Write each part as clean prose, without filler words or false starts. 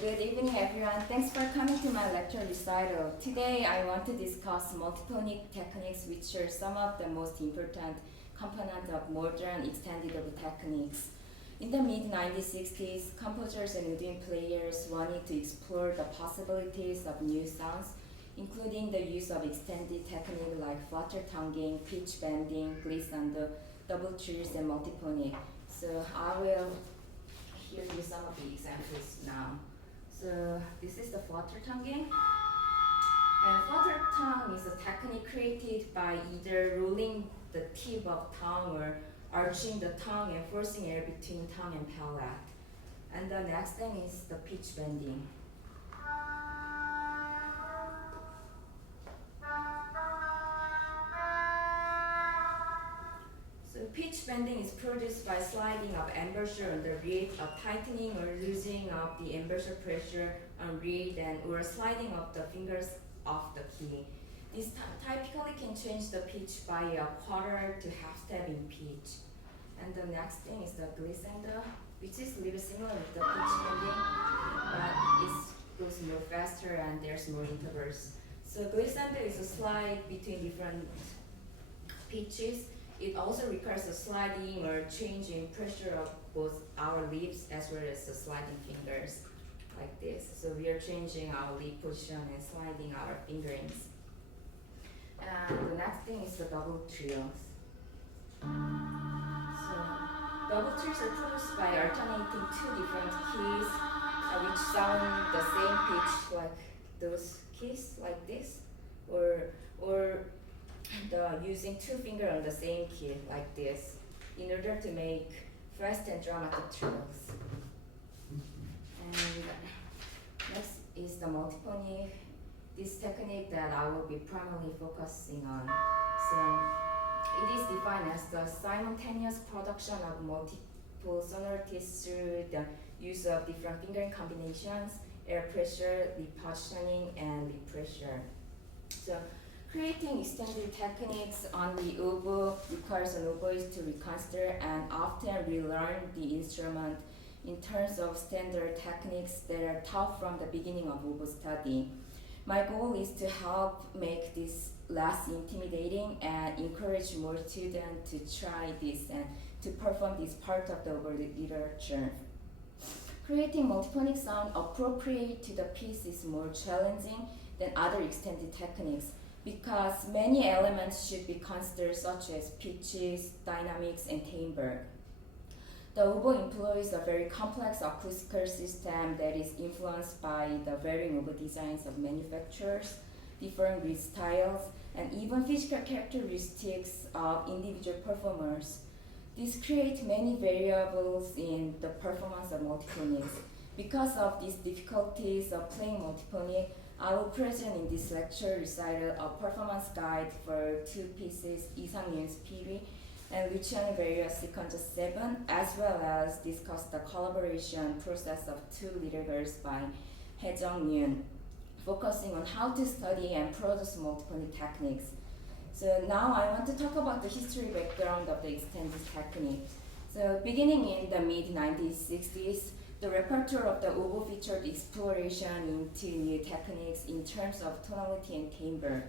Good evening, everyone. Thanks for coming to my lecture recital. Today, I want to discuss multiphonic techniques, which are some of the most important components of modern extended oboe techniques. In the mid-1960s, composers and woodwind players wanted to explore the possibilities of new sounds, including the use of extended techniques like flutter tonguing, pitch bending, glissando, double trills, and multiphonic. So I will hear you some of the examples now. So this is the flutter tonguing. And flutter tongue is a technique created by either rolling the tip of tongue or arching the tongue and forcing air between tongue and palate. And the next thing is the pitch bending. So pitch bending is produced by sliding of embouchure on the reed, tightening or loosening of the embouchure pressure on reed, and or sliding of the fingers off the key. This typically can change the pitch by a quarter to half step in pitch. And the next thing is the glissando, which is a little similar with the pitch bending, but it goes more faster and there's more intervals. So glissando is a slide between different pitches. It also requires a sliding or change in pressure of both our lips as well as the sliding fingers, like this. So we are changing our lip position and sliding our fingerings. And the next thing is the double trills. So double trills are produced by alternating two different keys, which sound the same pitch, like those keys, like this, or using two fingers on the same key, like this, in order to make fast and dramatic trills. And next is the multiphonic. This technique that I will be primarily focusing on. So it is defined as the simultaneous production of multiple sonorities through the use of different fingering combinations, air pressure, lip positioning, and lip pressure. So creating extended techniques on the oboe requires an oboist to reconsider and often relearn the instrument in terms of standard techniques that are taught from the beginning of oboe study. My goal is to help make this less intimidating and encourage more students to try this and to perform this part of the oboe literature. Creating multiphonic sound appropriate to the piece is more challenging than other extended techniques, because many elements should be considered, such as pitches, dynamics, and timbre. The oboe employs a very complex acoustical system that is influenced by the varying oboe designs of manufacturers, different reed styles, and even physical characteristics of individual performers. This creates many variables in the performance of multiphonics. Because of these difficulties of playing multiphonic, I will present in this lecture recital a performance guide for two pieces, Isang's Piri and Luciano Berio Sequenza 7, as well as discuss the collaboration process of two little girls by Hyejung, Yoon, focusing on how to study and produce multiphonic techniques. So now I want to talk about the history background of the extended technique. So beginning in the mid-1960s, the repertoire of the oboe featured exploration into new techniques in terms of tonality and timbre.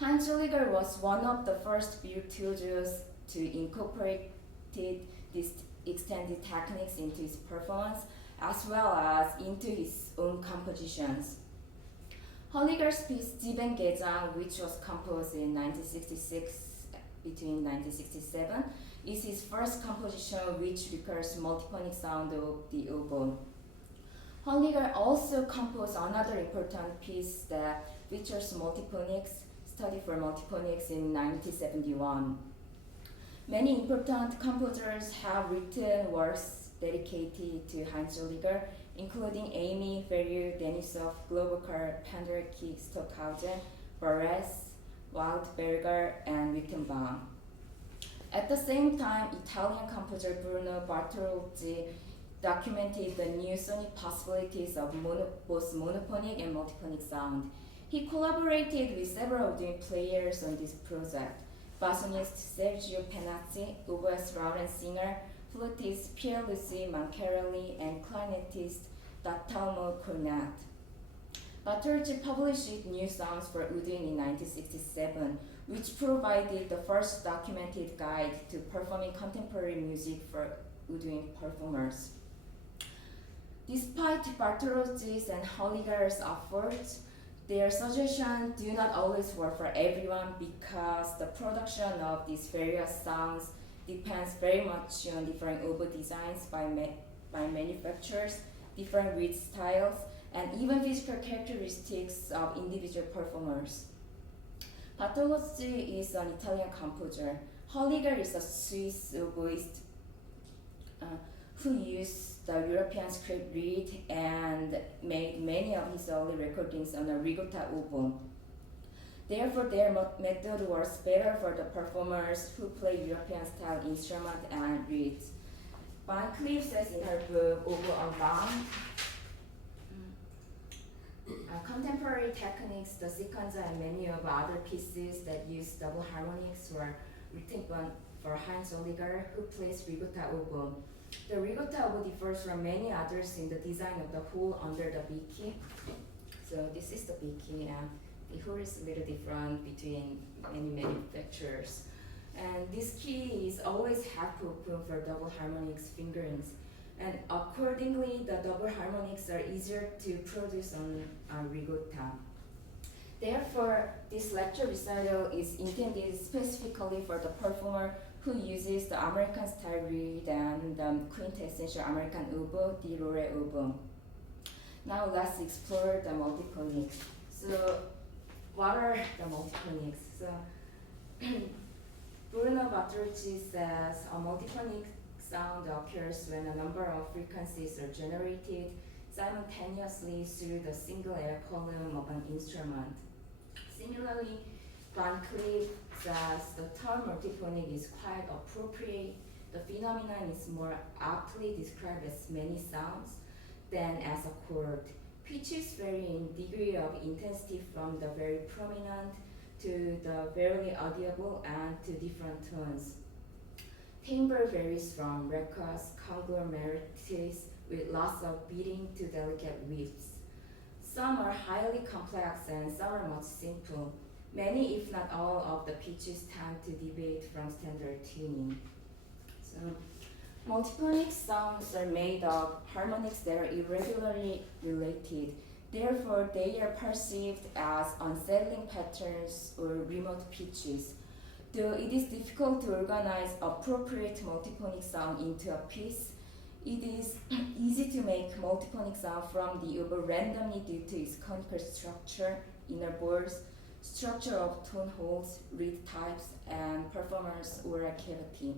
Hyejung was one of the first virtuosos to incorporate these extended techniques into his performance, as well as into his own compositions. Holliger's piece Gejang, which was composed in 1966 between 1967, is his first composition which requires multiphonic sound of the oboe. Holliger also composed another important piece that features multiphonics, Study for Multiphonics, in 1971. Many important composers have written works dedicated to Hyejung, including Amy, Berio, Denisov, Globokar, Penderecki, Stockhausen, Barres, Waldberger, and Wittenbaum. At the same time, Italian composer Bruno Bartolozzi documented the new sonic possibilities of both monophonic and multiphonic sound. He collaborated with several woodwind players on this project: bassonist Sergio Penazzi, oboist Laurent Singer, flutist Pierluigi Mancarelli, and clarinetist Datalmo Cornet. Bartolucci published new songs for Udin in 1967, which provided the first documented guide to performing contemporary music for Udin performers. Despite Bartolucci's and Holliger's efforts, their suggestions do not always work for everyone because the production of these various sounds depends very much on different oboe designs by manufacturers, different reed styles, and even physical characteristics of individual performers. Bartolucci is an Italian composer. Holliger is a Swiss oboist who used the European script reed and made many of his early recordings on a ricotta oboe. Therefore, their method works better for the performers who play European-style instrument and reeds. Van Cleef says in her book, Oboe Unbound, contemporary techniques, the sequenza and many of other pieces that use double harmonics were written for Heinz Holliger, who plays ricotta oboe. The ricotta oboe differs from many others in the design of the hole under the B key. So this is the B key, and the hole is a little different between many manufacturers. And this key is always half open for double harmonics fingerings. And accordingly, the double harmonics are easier to produce on ricotta. Therefore, this lecture recital is intended specifically for the performer who uses the American style reed and the quintessential American oboe, the Rore oboe. Now let's explore the multiphonics. So, what are the multiphonics? So, Bruno Bartolucci says a multiphonic sound occurs when a number of frequencies are generated simultaneously through the single air column of an instrument. Similarly, Van Cleef says the term multiphonic is quite appropriate. The phenomenon is more aptly described as many sounds than as a chord. Pitches vary in degree of intensity from the very prominent to the barely audible and to different tones. Timbre varies from raucous conglomerates with lots of beating to delicate whiffs. Some are highly complex and some are much simple. Many, if not all, of the pitches tend to deviate from standard tuning. So, multiphonic sounds are made of harmonics that are irregularly related. Therefore, they are perceived as unsettling patterns or remote pitches. Though it is difficult to organize appropriate multiphonic sound into a piece, it is easy to make multiphonic sound from the oboe randomly due to its conical structure, inner bores, structure of tone holes, reed types, and performer's oral cavity.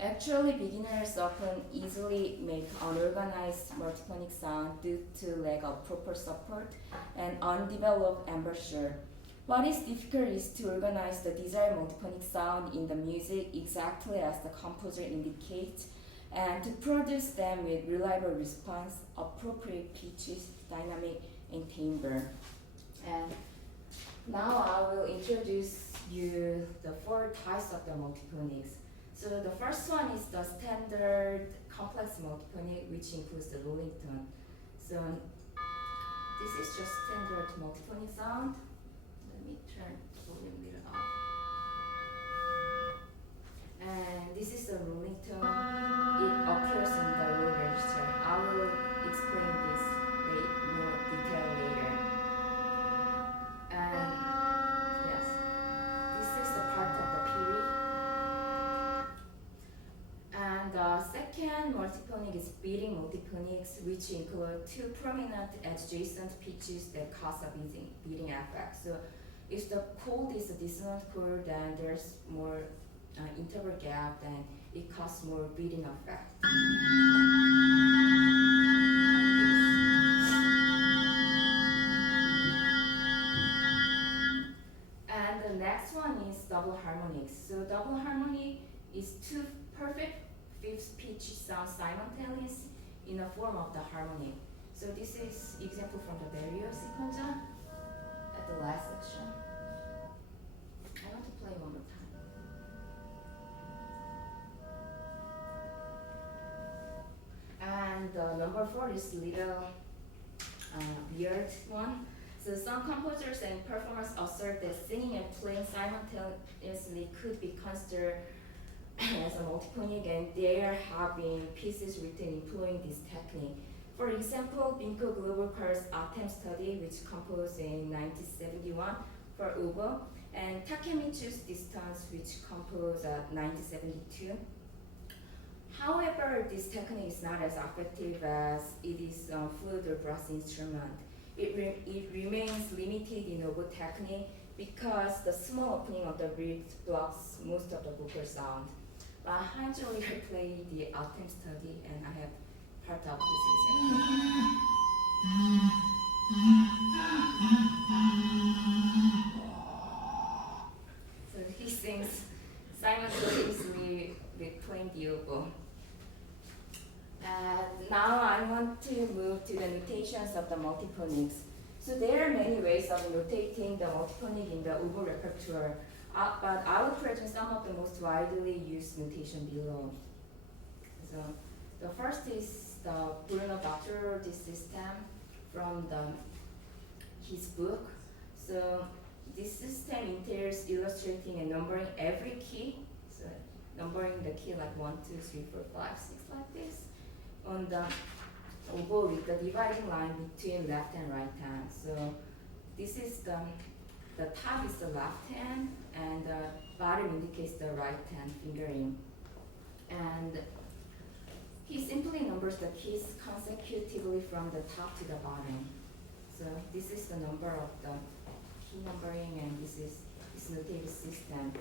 Actually, beginners often easily make unorganized multiphonic sound due to lack of proper support and undeveloped embouchure. What is difficult is to organize the desired multiphonic sound in the music exactly as the composer indicates, and to produce them with reliable response, appropriate pitches, dynamic, and timbre. And now I will introduce you the 4 types of the multiphonics. So the first one is the standard complex multiphonic, which includes the rolling tone. So this is just standard multiphonic sound. Let me turn the volume a little up. And this is the rolling tone. It occurs in the low register. I will explain this more detail later. And yes, this is the part of the Piri. And the second multiphonic is beating multiphonics, which include 2 prominent adjacent pitches that cause a beating effect. So if the chord is a dissonant chord, then there's more interval gap, then it causes more beating effect. And the next one is double harmonics. So double harmonic is 2 perfect fifth pitch sound simultaneous in the form of the harmonic. So this is example from the Berio Sequenza at the last section. I want to play one more time. And number for this little weird one. So some composers and performers assert that singing and playing simultaneously could be considered as a multiphonic, and there have been pieces written employing this technique. For example, Binko Globalkar's attempt study, which composed in 1971 for oboe, and Takemitsu's distance, which composed at 1972. However, this technique is not as effective as it is on flute or brass instrument. It remains limited in oboe technique because the small opening of the reed blocks most of the vocal sound. But Hyejung will play the attempt study, and I have part of this example. So he sings simultaneously with playing the oboe. Now I want to move to the notations of the multiphonics. So there are many ways of notating the multiphonic in the oboe repertoire, but I will present some of the most widely used notation below. So the first is the Bruno Doctor system from his book. So this system entails illustrating and numbering every key. So numbering the key like 1, 2, 3, 4, 5, 6 like this on the oboe with the dividing line between left and right hand. So this is the top is the left hand, and the bottom indicates the right hand fingering. And he simply numbers the keys consecutively from the top to the bottom. So this is the number of the key numbering, and this is his notated system.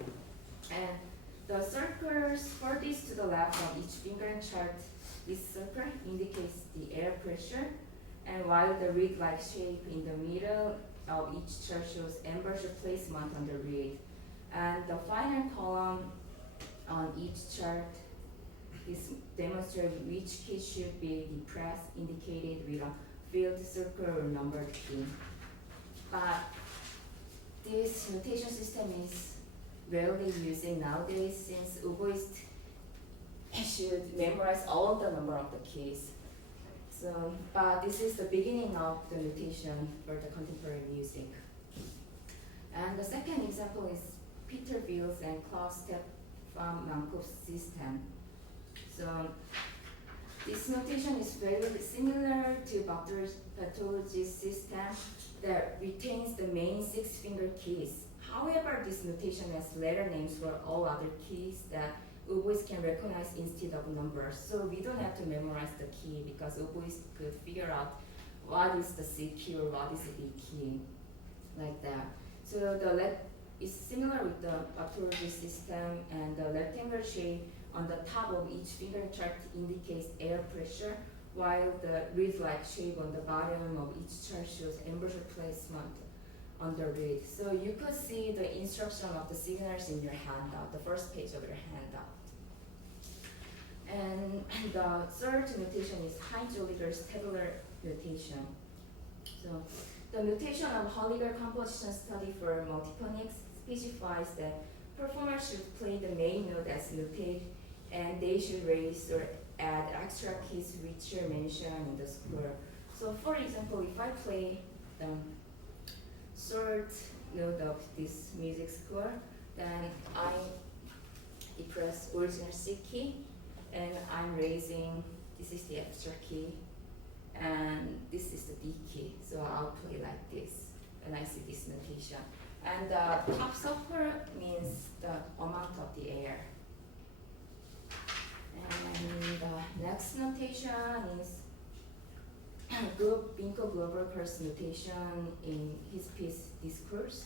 And the circles furthest to the left of each fingering chart, this circle indicates the air pressure, and while the reed-like shape in the middle of each chart shows embouchure placement on the reed. And the final column on each chart is demonstrates which key should be depressed, indicated with a filled circle or numbered key. But this notation system is rarely used nowadays, since oboists should memorize all the number of the keys. So, but this is the beginning of the notation for the contemporary music. And the second example is Peter Vils and Klaus Stefan-Mankov's system. So this notation is very similar to Bartolozzi's system that retains the main 6 finger keys. However, this notation has letter names for all other keys that oboists can recognize instead of numbers. So we don't have to memorize the key, because oboists could figure out what is the C key or what is the B key, like that. So is similar with the Bartolozzi system, and the rectangular shape on the top of each finger chart indicates air pressure, while the reed-like shape on the bottom of each chart shows embouchure placement on the reed. So you could see the instruction of the signals in your handout, the first page of your handout. And the third notation is Hyejung's tabular notation. So the notation of Holliger composition study for multiphonics specifies that performers should play the main note as noted, and they should raise or add extra keys which are mentioned in the score. So for example, if I play the third note of this music score, then I depress original C key, and I'm raising, this is the extra key, and this is the D key. So I'll play like this when I see this notation. And the top circle means the amount of the air. And the next notation is Binko Globalkar's notation in his piece Discourse.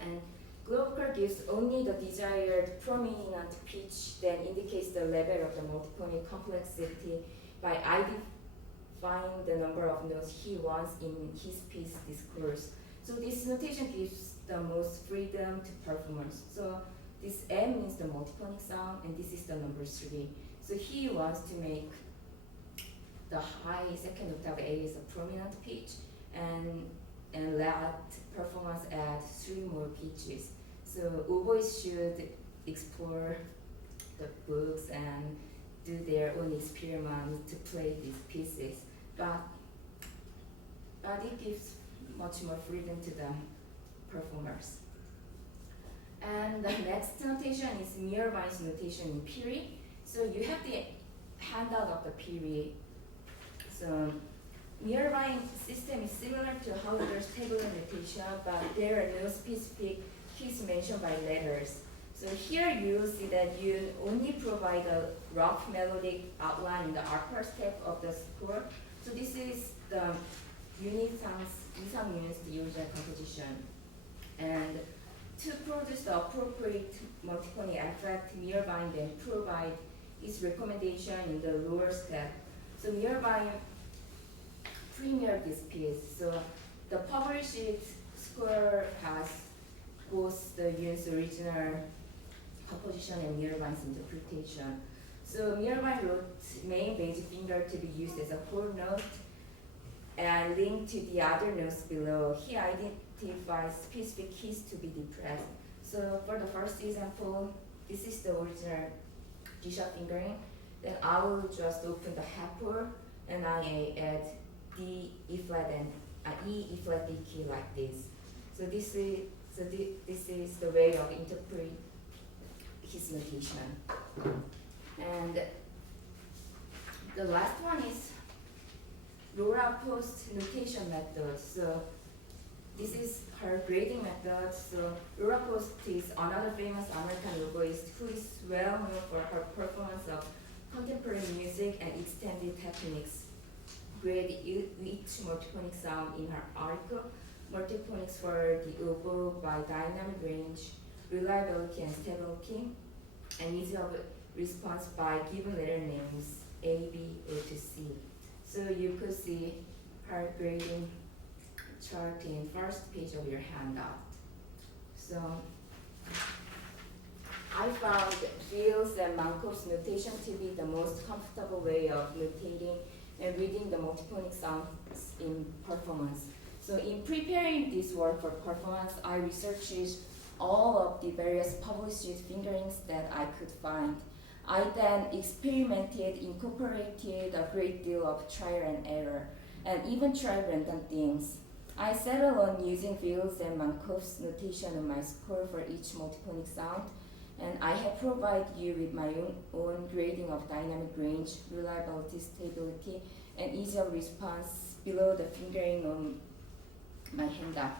And Globalkar gives only the desired prominent pitch that indicates the level of the multiphonic complexity by identifying the number of notes he wants in his piece Discourse. So this notation gives the most freedom to performers. So this M means the multiphonic sound, and this is the number 3. So he wants to make the high second octave A is a prominent pitch, and let performance add 3 more pitches. So oboists should explore the books and do their own experiments to play these pieces. but it gives much more freedom to the performers. And the next notation is mirror-wise notation in Piri. So you have the handout of the Piri. So mirror-wise system is similar to Holliger's tabular notation, but there are no specific keys mentioned by letters. So here you will see that you only provide a rough melodic outline in the upper step of the score. So this is the Isang Yoon's the original composition. And to produce the appropriate multiphonic effect, Mirabine then provide its recommendation in the lower step. So Mirabine premiered this piece. So the published score has both the Yoon's original composition and Mirabine's interpretation. So Mirabine wrote main basic finger to be used as a whole note and linked to the other notes below. He identifies specific keys to be depressed. So for the first example, this is the original G sharp fingering. Then I will just open the half four and I add D, E flat, and E, E flat, D key like this. So this is the way of interpreting his notation. And the last one is Laura Post notation method. So this is her grading method. So Laura Post is another famous American oboist who is well known for her performance of contemporary music and extended techniques. Grade each multiphonic sound in her article, Multiphonics for the oboe by dynamic range, reliability and stability, and ease of response by given letter names A, B, O to C. So you could see her grading chart in first page of your handout. So I found Beal's and Mankov's notation to be the most comfortable way of notating and reading the multiphonic sounds in performance. So in preparing this work for performance, I researched all of the various published fingerings that I could find. I then experimented, incorporated a great deal of trial and error, and even tried random things. I settled on using Beal's and Mankov's notation on my score for each multiphonic sound, and I have provided you with my own grading of dynamic range, reliability, stability, and ease of response below the fingering on my handout.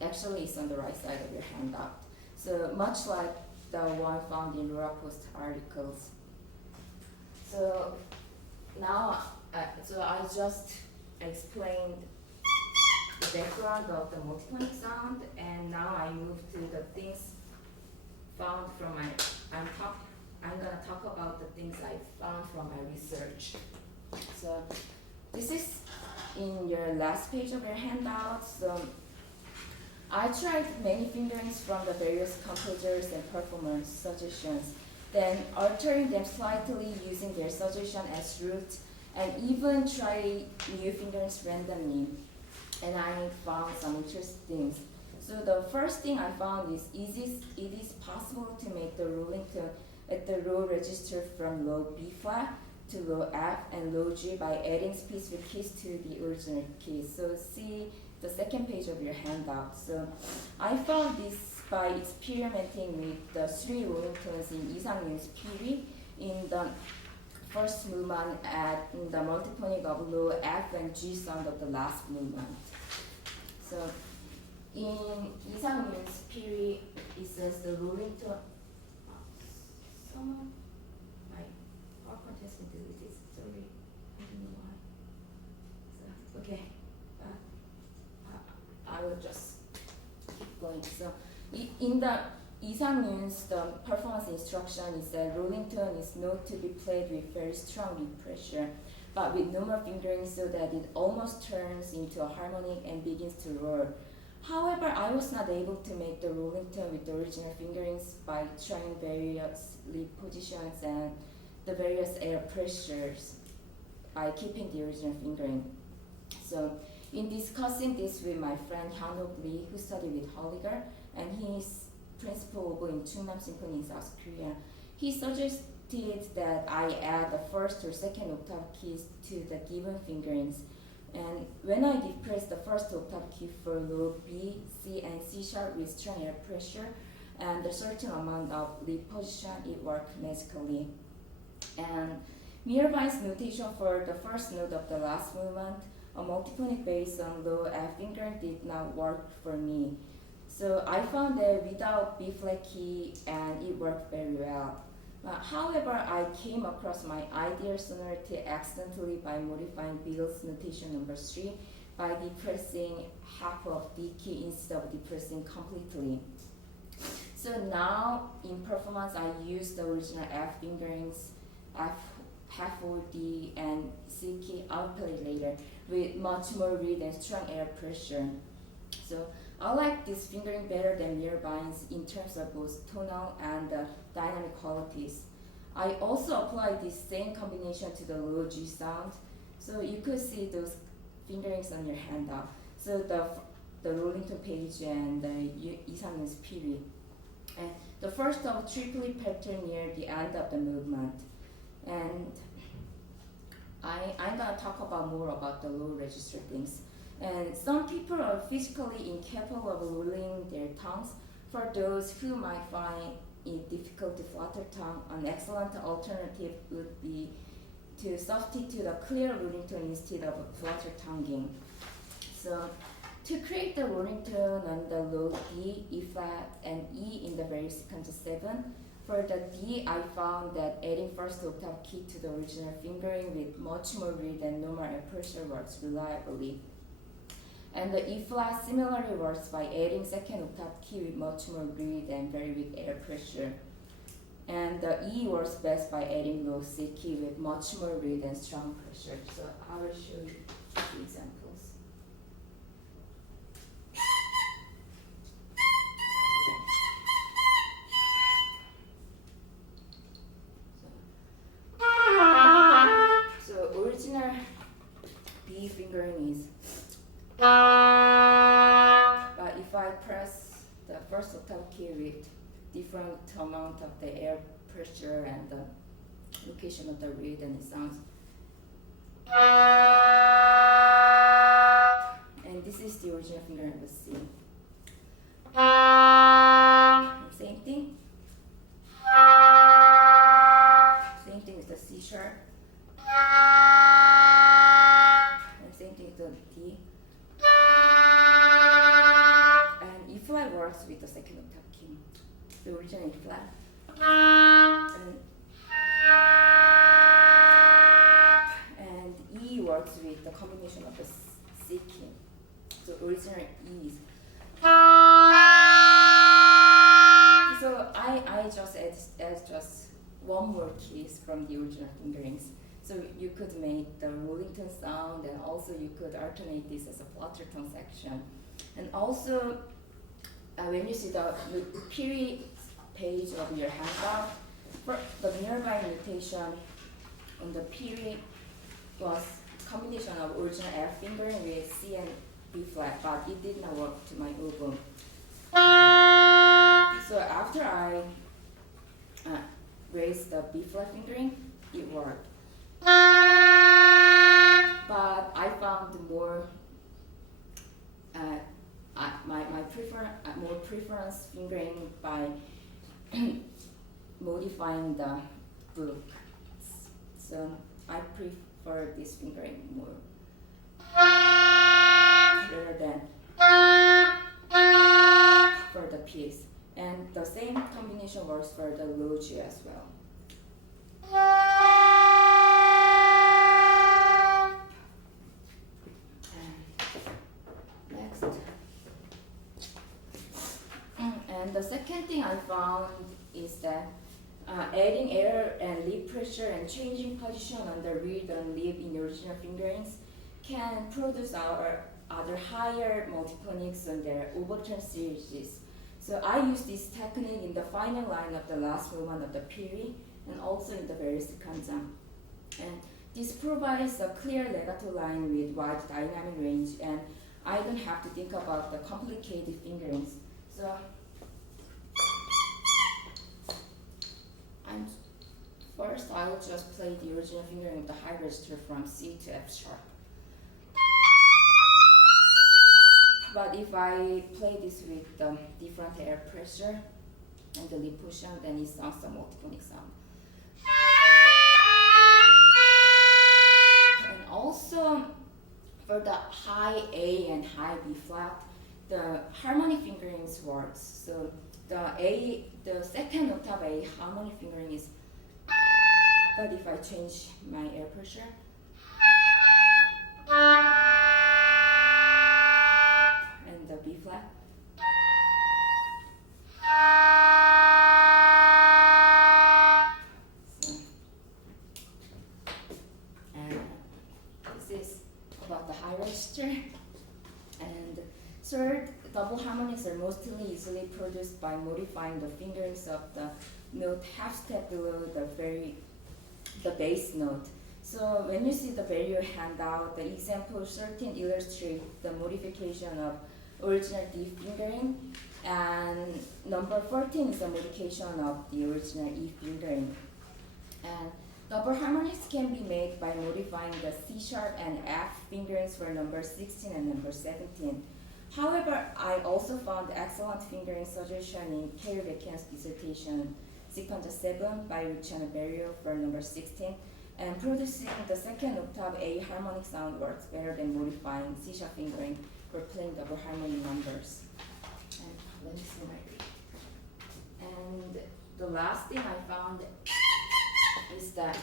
Actually, it's on the right side of your handout. So much like the one found in Laura Post articles. So now, so I just explained the background of the multiphonic sound, and now I move to the things found from my. I'm gonna talk about the things I found from my research. So this is in your last page of your handout. So I tried many fingerings from the various composers and performers' suggestions, then altering them slightly using their suggestion as root, and even try new fingerings randomly. And I found some interesting things. So the first thing I found is it is possible to make the rolling tone at the low register from low B flat to low F and low G by adding specific keys to the original keys. So see the second page of your handout. So I found this by experimenting with the three rolling tones in Isang Yoon's Piri in the first movement in the multiphonic of low F and G sound of the last movement. So in Isang Yoon's Piri, it says the rolling tone. Someone, my PowerPoint has been deleted. Sorry, I don't know why. So okay, I will just keep going. So in the Isang Yoon's the performance instruction is that rolling tone is not to be played with very strong beat pressure, but with normal fingering so that it almost turns into a harmonic and begins to roar. However, I was not able to make the rolling tone with the original fingerings by trying various lip positions and the various air pressures by keeping the original fingering. So in discussing this with my friend Hyejung Lee, who studied with Holliger, and he's principal oboe in Chungnam Symphony in South Korea, he suggested that I add the first or second octave keys to the given fingerings. And when I depress the first octave key for low B, C, and C sharp with strong air pressure and a certain amount of lip position, it works magically. And Mirabine's notation for the first note of the last movement, a multiphonic based on low F fingering, did not work for me. So I found that without B flat key, and it worked very well. However, I came across my ideal sonority accidentally by modifying Beatles notation number 3 by depressing half of D key instead of depressing completely. So now in performance, I use the original F fingerings, F, half of D, and C key outplayed later with much more reed and strong air pressure. So I like this fingering better than Mirabine's in terms of both tonal and dynamic qualities. I also applied this same combination to the low G sound, so you could see those fingerings on your handout. So the Rollington page and the Isang's Piri. And the first of triplet pattern near the end of the movement. And I'm gonna talk about more about the low register things. And some people are physically incapable of rolling their tongues. For those who might find it difficult to flutter tongue, an excellent alternative would be to substitute a clear rolling tone instead of flutter tonguing. So to create the rolling tone on the low D, E flat, and E in the very sequence 7, for the D, I found that adding first octave key to the original fingering with much more reed and normal air pressure works reliably. And the E flat similarly works by adding second octave key with much more reed and very weak air pressure. And the E works best by adding low C key with much more reed and strong pressure. So I will show you the examples. So original D fingering is, but if I press the first octave key with different amount of the air pressure and the location of the reed, and it sounds. And this is the original finger of the C. Same thing. Same thing with the C sharp. And same thing with the D. And E flat works with the second octave key. The original E flat. And E works with the combination of the C key. So original E is. So I just add just one more keys from the original fingerings. So you could make the rolling tone sound, and also you could alternate this as a flutter tone section. And also, when you see the Piri page of your handout, for the nearby notation on the Piri was combination of original F fingering with C and B flat, but it did not work to my oboe. So after I raised the B flat fingering, it worked. But I found more more preference fingering by modifying the book. So I prefer this fingering more rather than for the piece. And the same combination works for the low G as well. Next. And the second thing I found is that adding air and lip pressure and changing position on the reed and lip in the original fingerings can produce our other higher multiphonics on their overturn series. So I use this technique in the final line of the last movement of the Piri and also in the very sequenza. And this provides a clear legato line with wide dynamic range, and I don't have to think about the complicated fingerings. So I'm First, I will just play the original fingering with the high register from C to F sharp. But if I play this with different air pressure and the lip position, then it sounds a multiphonic sound. And also, for the high A and high B flat, the harmonic fingerings works. So the second octave A harmonic fingering is, but if I change my air pressure, and the B flat, so, and this is about the high register. And third, double harmonics are mostly easily produced by modifying the fingerings of the note half step below the bass note. So when you see the Berio handout, the example 13 illustrates the modification of original D fingering, and number 14 is the modification of the original E fingering. And double harmonics can be made by modifying the C sharp and F fingerings for number 16 and number 17. However, I also found excellent fingering suggestion in K. Beckham's dissertation Sequenza 7 by Luciano Berio for number 16, and producing the second octave A harmonic sound works better than modifying C sharp fingering for playing double harmonic numbers. And let me see my read. And the last thing I found is that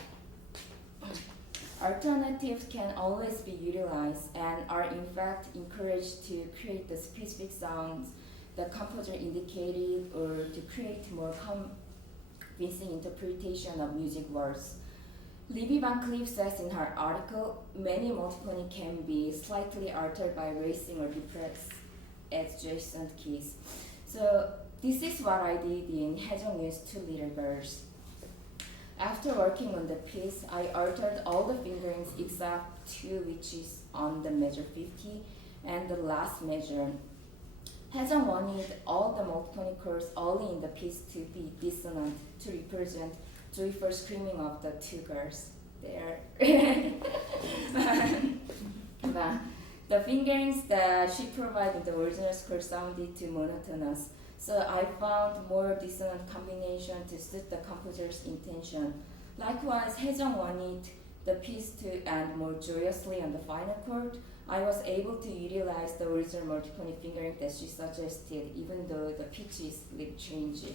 alternatives can always be utilized and are in fact encouraged to create the specific sounds the composer indicated, or to create more convincing interpretation of music words. Libby Van Cleef says in her article, many multiphony can be slightly altered by raising or depressed adjacent keys. So this is what I did in Hyejung's Two Little Girls. After working on the piece, I altered all the fingerings except two, which is on the measure 50 and the last measure. Hyejung wanted all the multiphonic chords only in the piece to be dissonant to represent joyful screaming of the two girls there. But the fingerings that she provided in the original score sounded too monotonous, so I found more dissonant combination to suit the composer's intention. Likewise, Hyejung wanted the piece to end more joyously on the final chord. I was able to utilize the original multiphonic fingering that she suggested, even though the pitch is lip changed.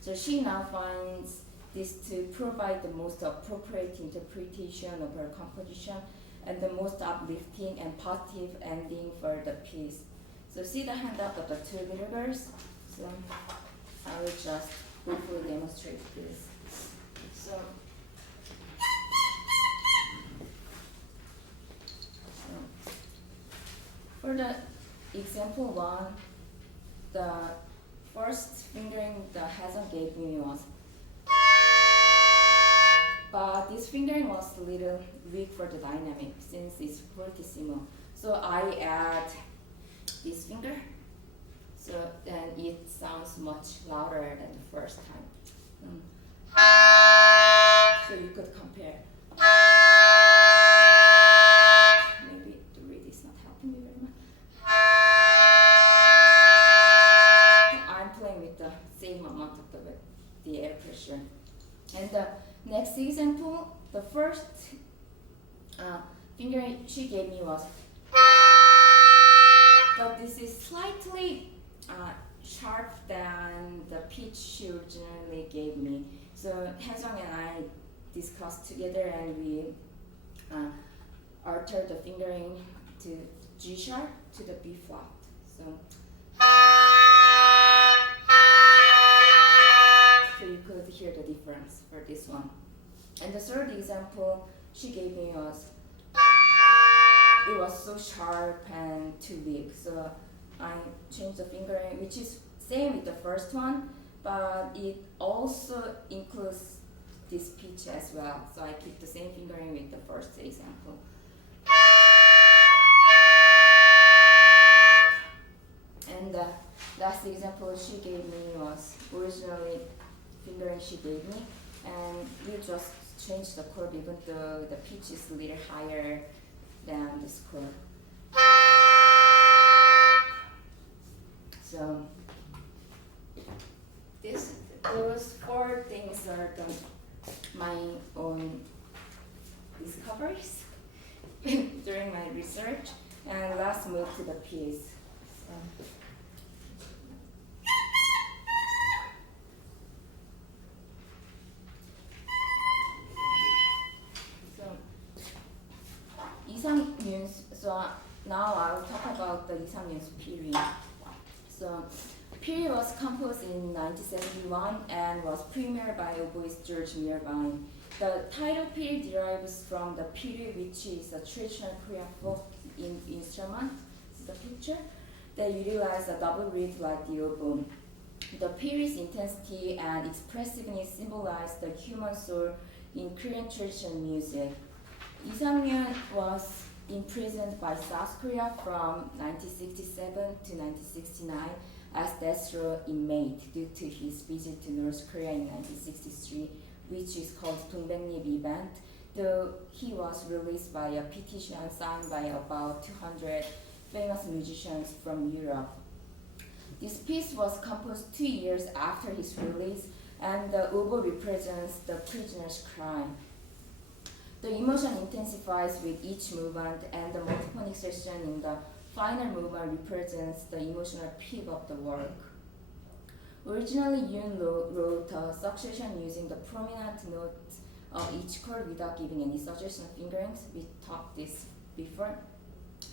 So she now finds this to provide the most appropriate interpretation of her composition and the most uplifting and positive ending for the piece. So see the handout of the Two Little Girls. So I will just briefly demonstrate this. So for the example one, the first fingering the Hyejung gave me was, but this fingering was a little weak for the dynamic since it's fortissimo. So I add this finger, so then it sounds much louder than the first time. So you could compare. Maybe the read is not helping me very much. I'm playing with the same amount of the air pressure. And the next example, the first finger she gave me was, but this is slightly sharp than the pitch she originally gave me. So Hyejung and I discussed together and we altered the fingering to G sharp to the B flat. So you could hear the difference for this one. And the third example she gave me was, it was so sharp and too weak. So I changed the fingering, which is same with the first one, but it also includes this pitch as well. So I keep the same fingering with the first example. And the last example she gave me was originally fingering she gave me. and we just change the chord even though the pitch is a little higher than this chord. So those four things are my own discoveries during my research. And let's move to the piece. Isang Yoon's, so now I'll talk about the Isang Yoon's Piri. So Piri was composed in 1971 and was premiered by oboist George Mirvine. The title Piri derives from the Piri, which is a traditional Korean folk instrument. This is the picture. They utilize a double reed like the oboe. The Piri's intensity and expressiveness symbolize the human soul in Korean traditional music. Isang Yoon was imprisoned by South Korea from 1967 to 1969 as death row inmate due to his visit to North Korea in 1963, which is called Dongbeknip event, though he was released by a petition signed by about 200 famous musicians from Europe. This piece was composed 2 years after his release, and the oboe represents the prisoner's crime. The emotion intensifies with each movement, and the multiphonic section in the final movement represents the emotional peak of the work. Originally, Yoon wrote a succession using the prominent notes of each chord without giving any suggestion of fingerings. We talked this before.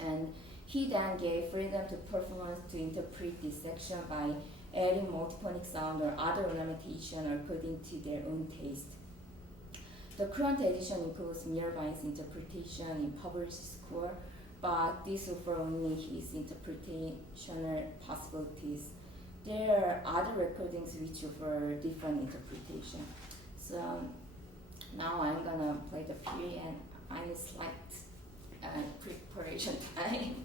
And he then gave freedom to performers to interpret this section by adding multiphonic sound or other ornamentation according to their own taste. The current edition includes Mirvine's interpretation in published score, but this offers only his interpretational possibilities. There are other recordings which offer different interpretation. So now I'm gonna play the Piri, and I need slight preparation time.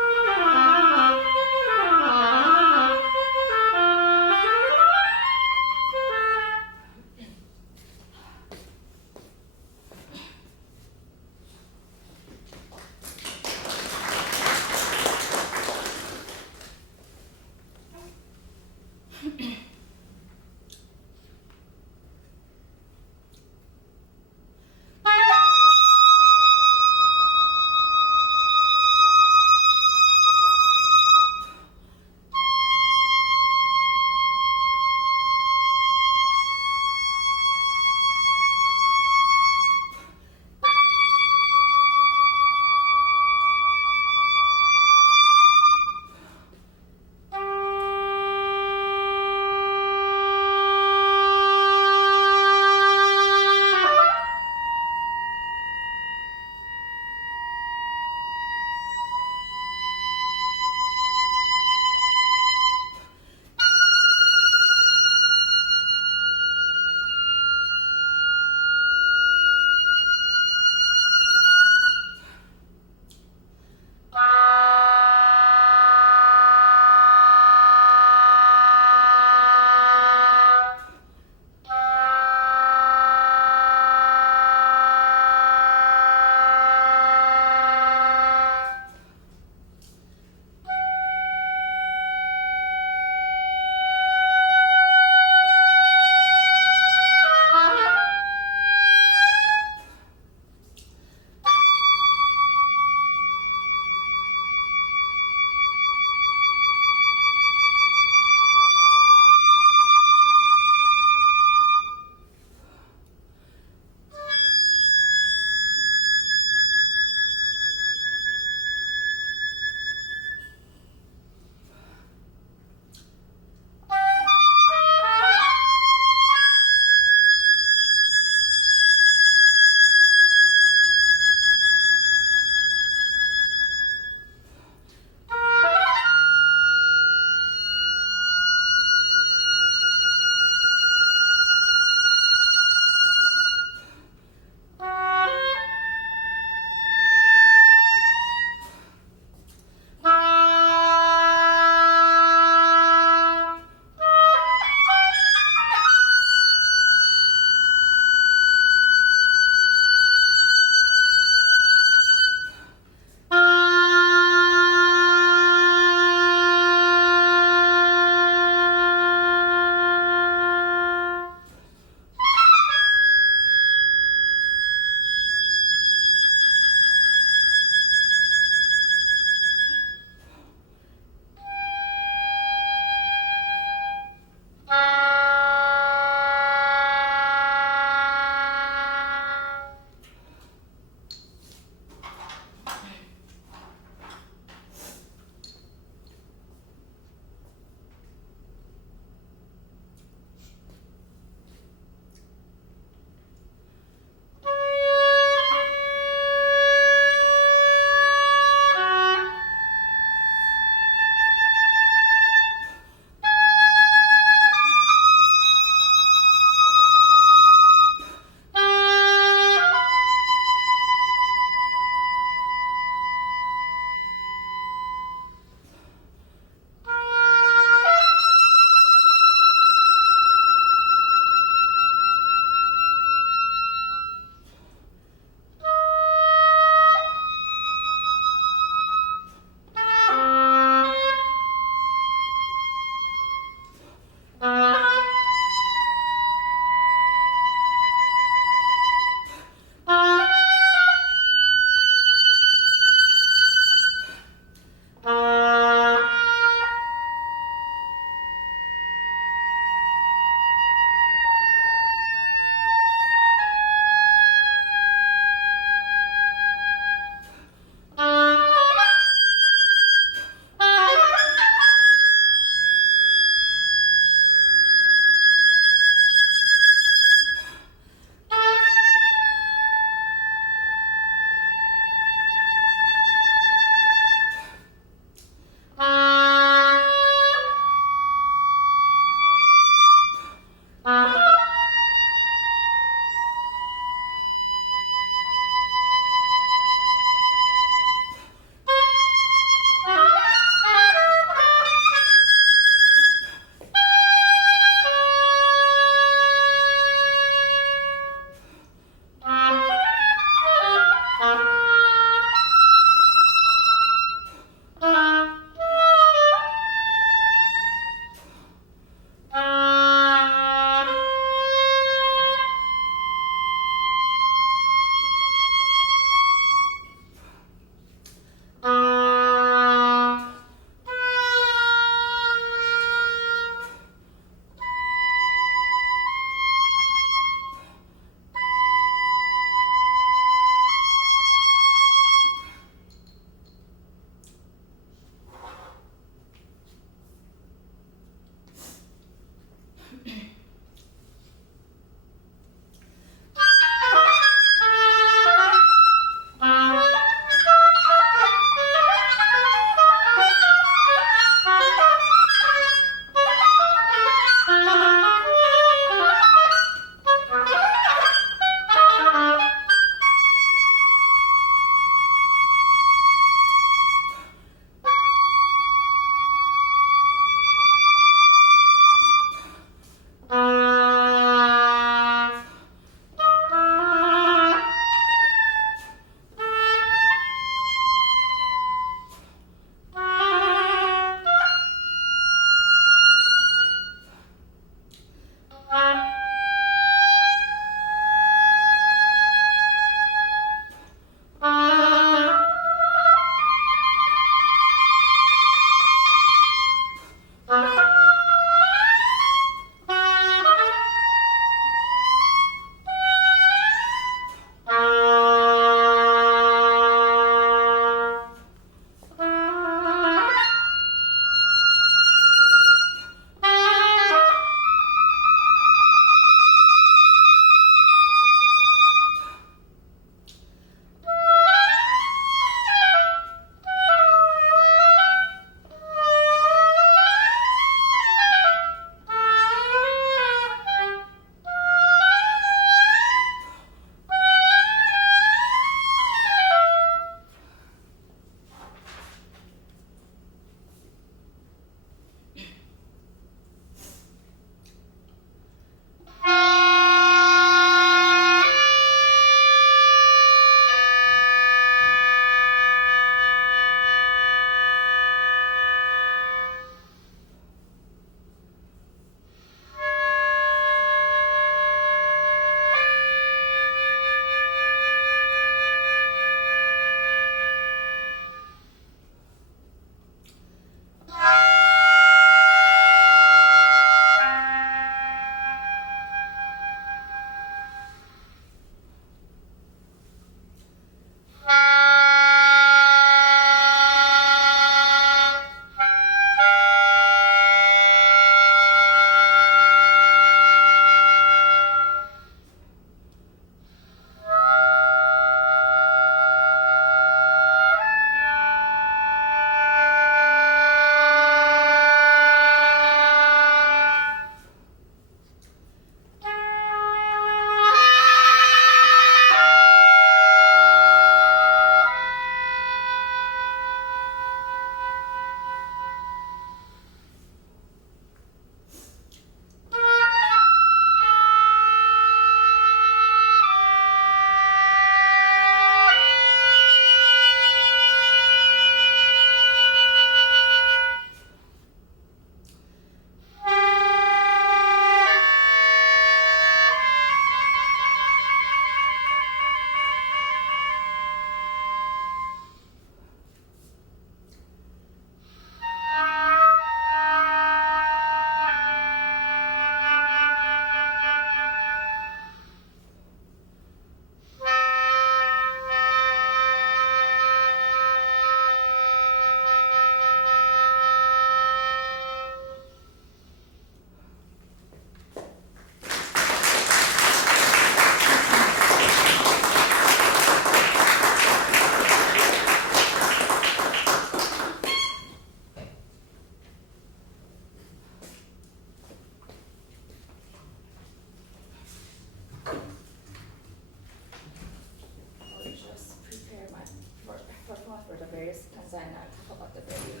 Berio sequenza and I'll talk about the Berio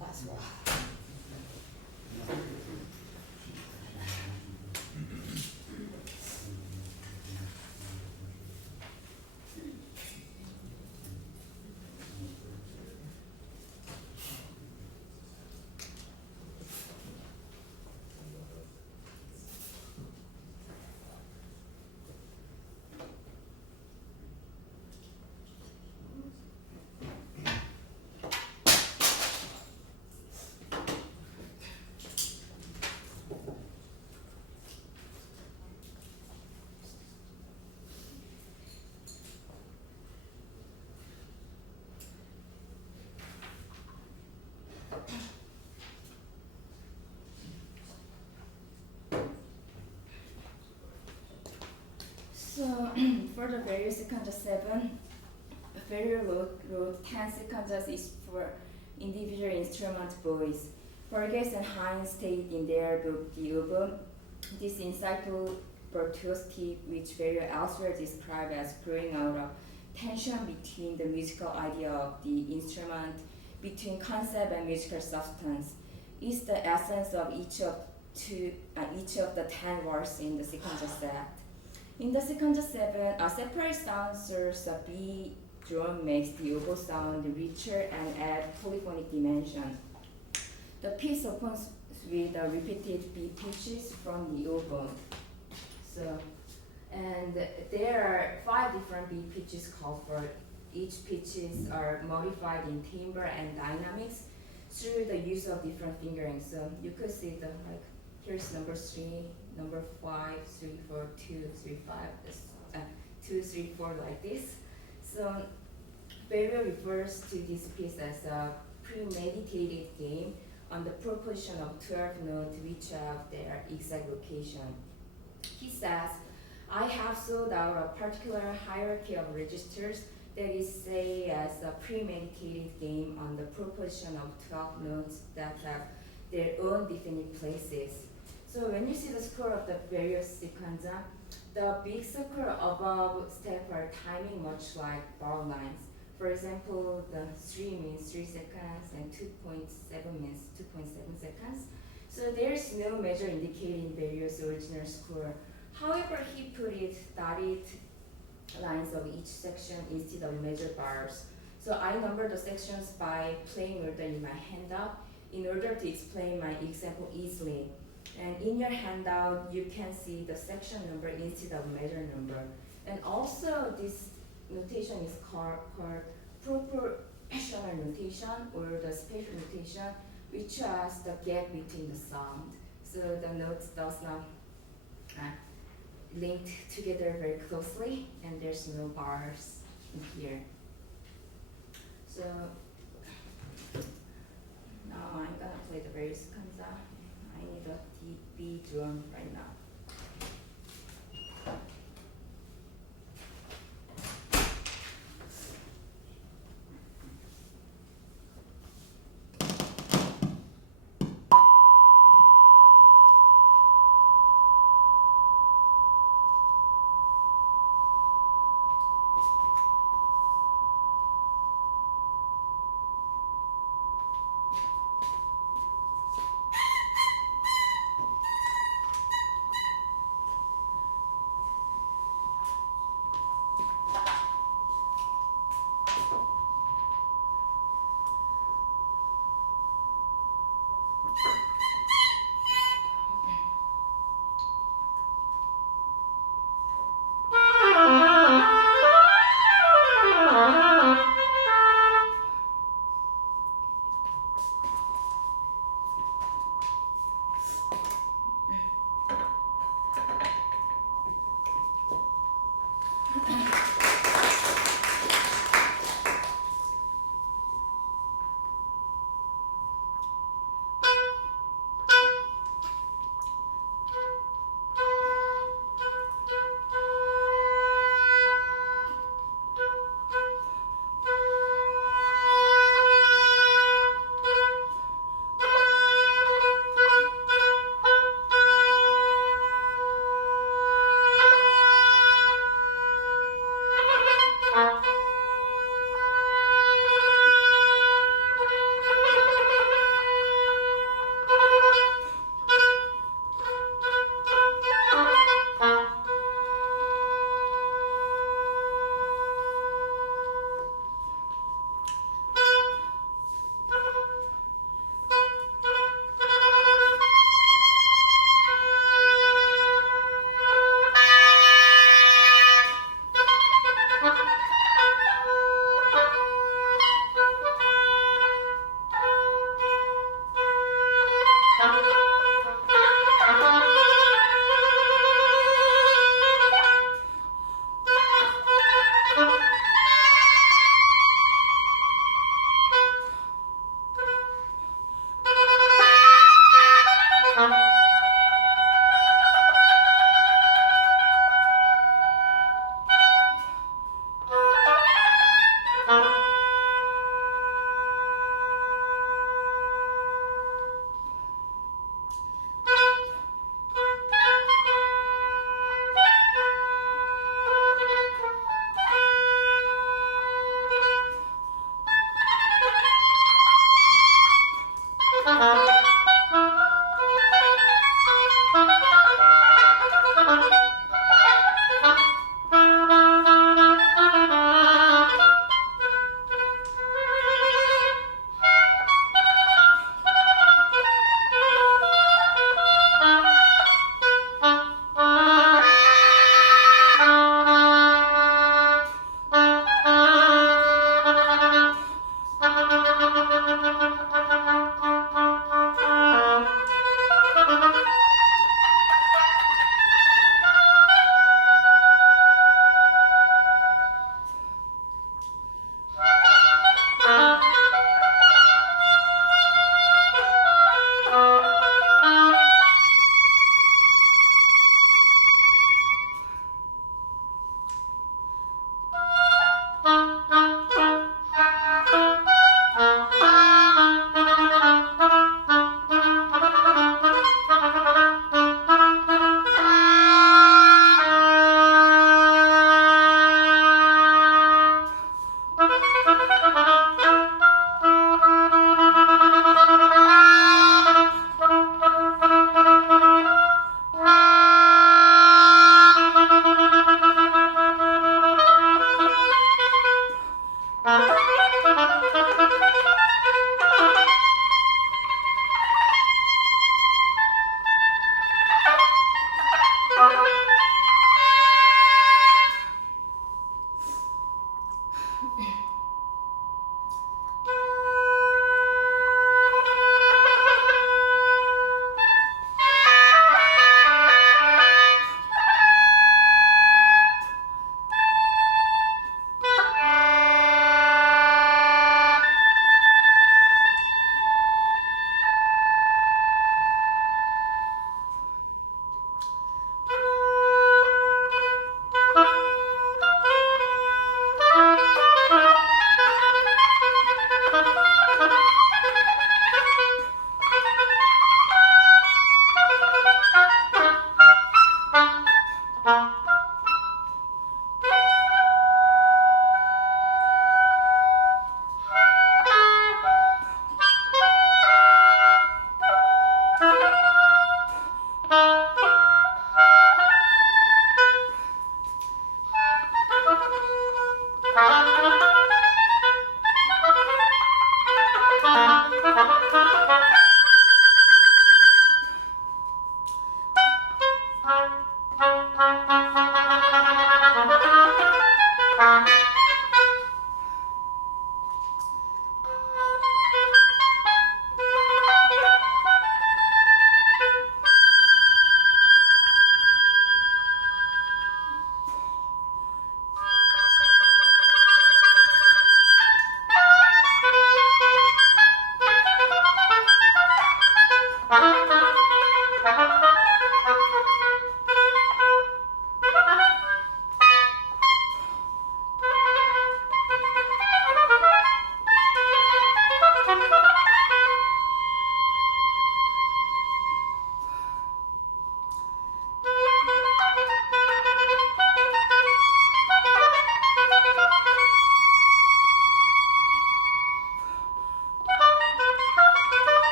last one. So for the Berio sequenza 7, Berio wrote 10 sequenzas each for individual instrument voice. Borges and Hines state in their book The Oboe, this insightful virtuosity which Berio elsewhere described as growing out of tension between the musical idea of the instrument, between concept and musical substance, is the essence of each of the 10 words in the sequenza set. In the sequenza 7, a separate sound source, a B drum, makes the oboe sound richer and add polyphonic dimension. The piece opens with the repeated B pitches from the oboe. So, and there are 5 different B pitches called for. Each pitches are modified in timbre and dynamics through the use of different fingering. So you could see the here's number 3, number 5, 3, 4, 2, 3, 5, 2, 3, 4 like this. So Berio refers to this piece as a premeditated game on the proportion of 12 notes which have their exact location. He says, I have sought out a particular hierarchy of registers that is say as a premeditated game on the proportion of 12 notes that have their own definite places. So when you see the score of the various sequenza, the big circle above step are timing much like bar lines. For example, the 3 means 3 seconds and 2.7 means 2.7 seconds. So there's no measure indicating Berio's original score. However, he put it dotted lines of each section instead of measure bars. So I number the sections by playing order in my handout in order to explain my example easily. And in your handout, you can see the section number instead of measure number. And also, this notation is called proportional notation or the spatial notation, which has the gap between the sound. So the notes does not linked together very closely, and there's no bars in here. So now I'm gonna play the various sequenza. I need a deep B drum right now.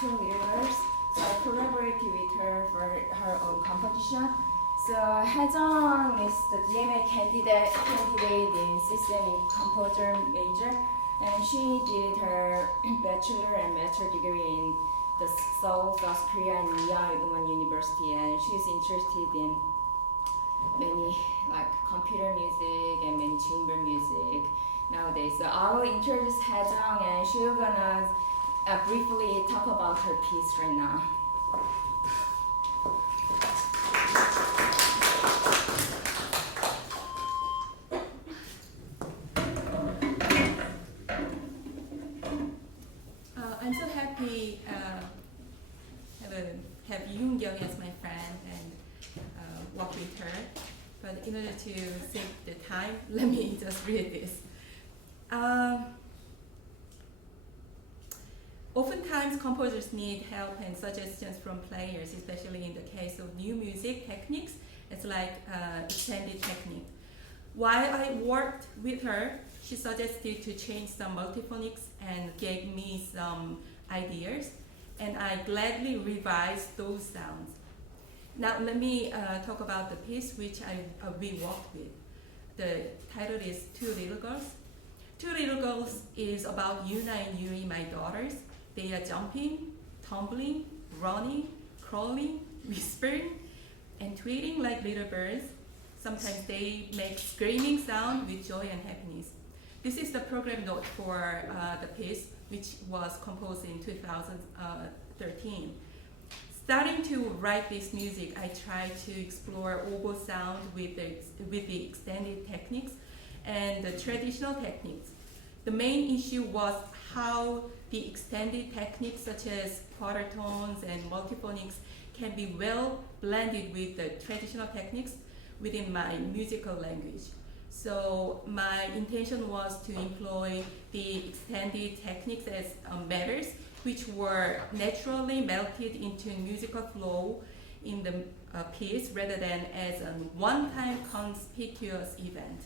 two leaders. So I collaborated with her for her own composition. So Hyejung is the DMA candidate in system composer major, and she did her bachelor and master degree in the Seoul, South Korea, and Women University, and she's interested in many like computer music and many chamber music nowadays. So I will introduce Hyejung, and she's gonna briefly talk about her piece right now. I'm so happy have Yoon as my friend and work with her. But in order to save the time, let me just read this. Oftentimes, composers need help and suggestions from players, especially in the case of new music techniques. It's like extended technique. While I worked with her, she suggested to change some multiphonics and gave me some ideas, and I gladly revised those sounds. Now let me talk about the piece which we worked with. The title is Two Little Girls. Two Little Girls is about Yuna and Yuri, my daughters. They are jumping, tumbling, running, crawling, whispering, and tweeting like little birds. Sometimes they make screaming sound with joy and happiness. This is the program note for the piece, which was composed in 2013. Starting to write this music, I tried to explore oboe sound with the extended techniques and the traditional techniques. The main issue was how the extended techniques such as quarter tones and multiphonics can be well blended with the traditional techniques within my musical language. So my intention was to employ the extended techniques as matters which were naturally melted into musical flow in the piece rather than as a one-time conspicuous event.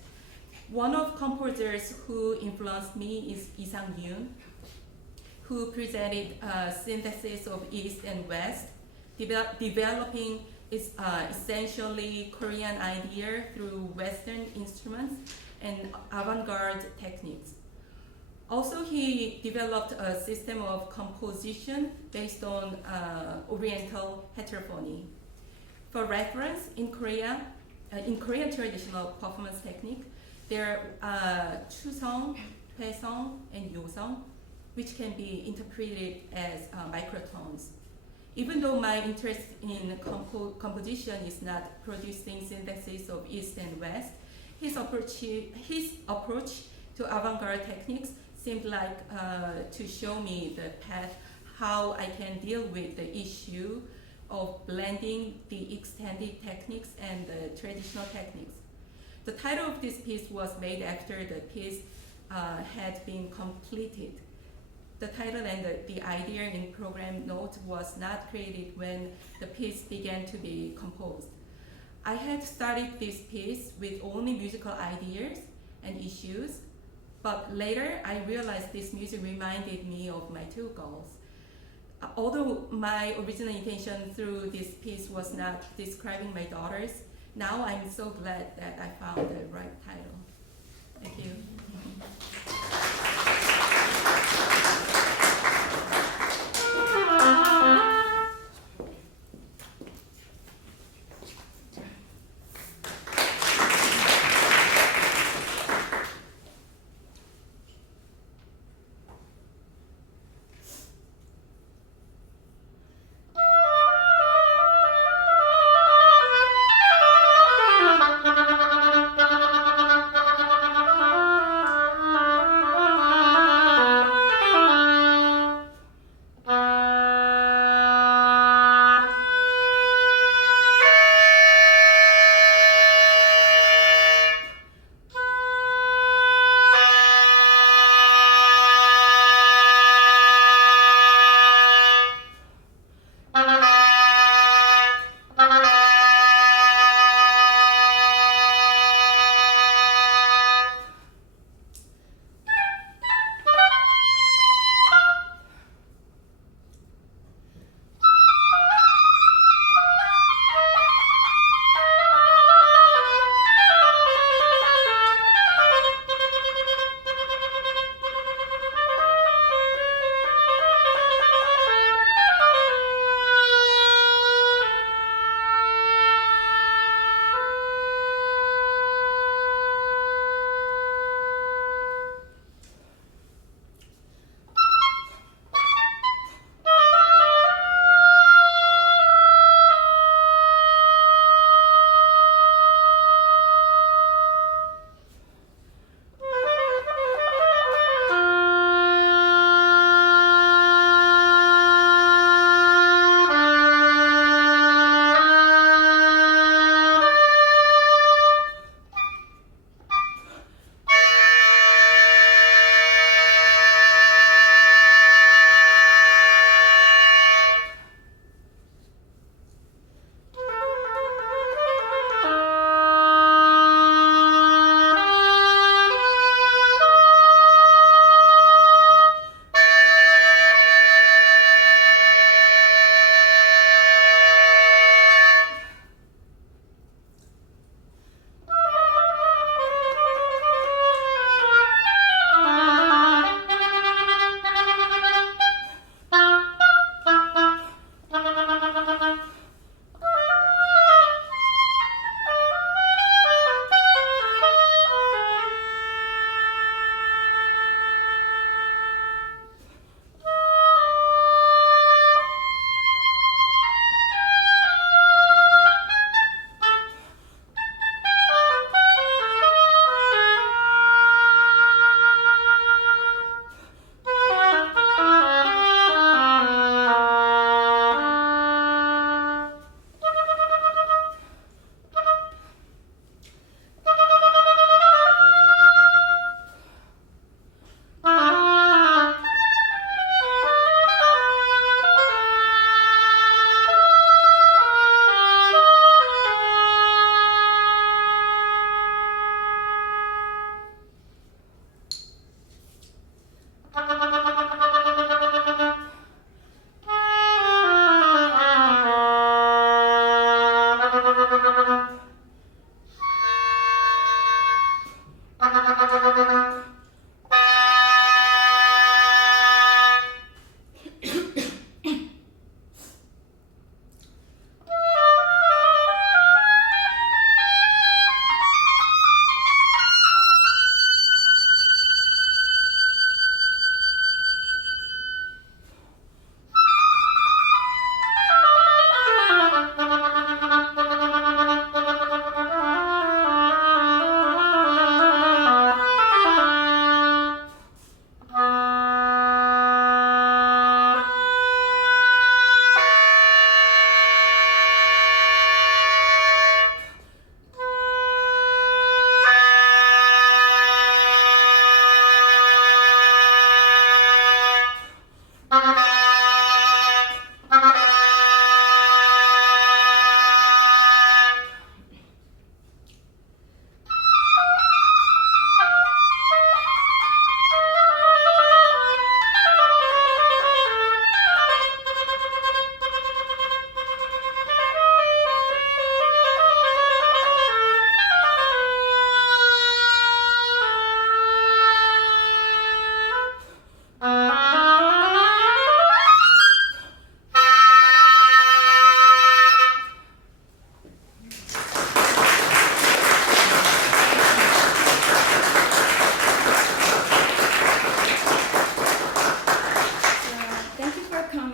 One of composers who influenced me is Isang Yoon, who presented a synthesis of East and West, developing its essentially Korean idea through Western instruments and avant-garde techniques. Also, he developed a system of composition based on Oriental heterophony. For reference, in Korean traditional performance technique, there are Chusong, Hwaesong, and Yosong, which can be interpreted as microtones. Even though my interest in composition is not producing synthesis of East and West, his approach to avant-garde techniques seemed like to show me the path how I can deal with the issue of blending the extended techniques and the traditional techniques. The title of this piece was made after the piece had been completed. The title and the idea in program note was not created when the piece began to be composed. I had started this piece with only musical ideas and issues, but later I realized this music reminded me of my two girls. Although my original intention through this piece was not describing my daughters, now I'm so glad that I found the right title. Thank you.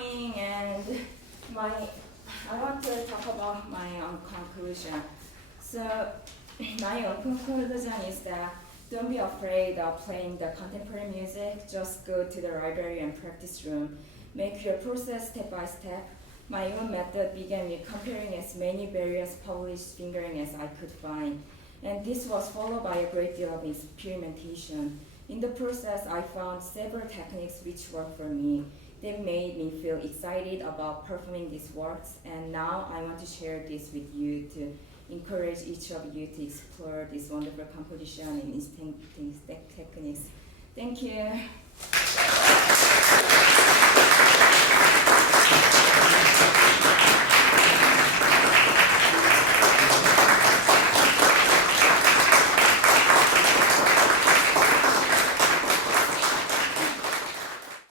coming, and I want to talk about my own conclusion. So my own conclusion is that don't be afraid of playing the contemporary music. Just go to the library and practice room. Make your process step by step. My own method began with comparing as many various published fingering as I could find. And this was followed by a great deal of experimentation. In the process, I found several techniques which worked for me. They made me feel excited about performing these works, and now I want to share this with you to encourage each of you to explore this wonderful composition and instinctive techniques. Thank you.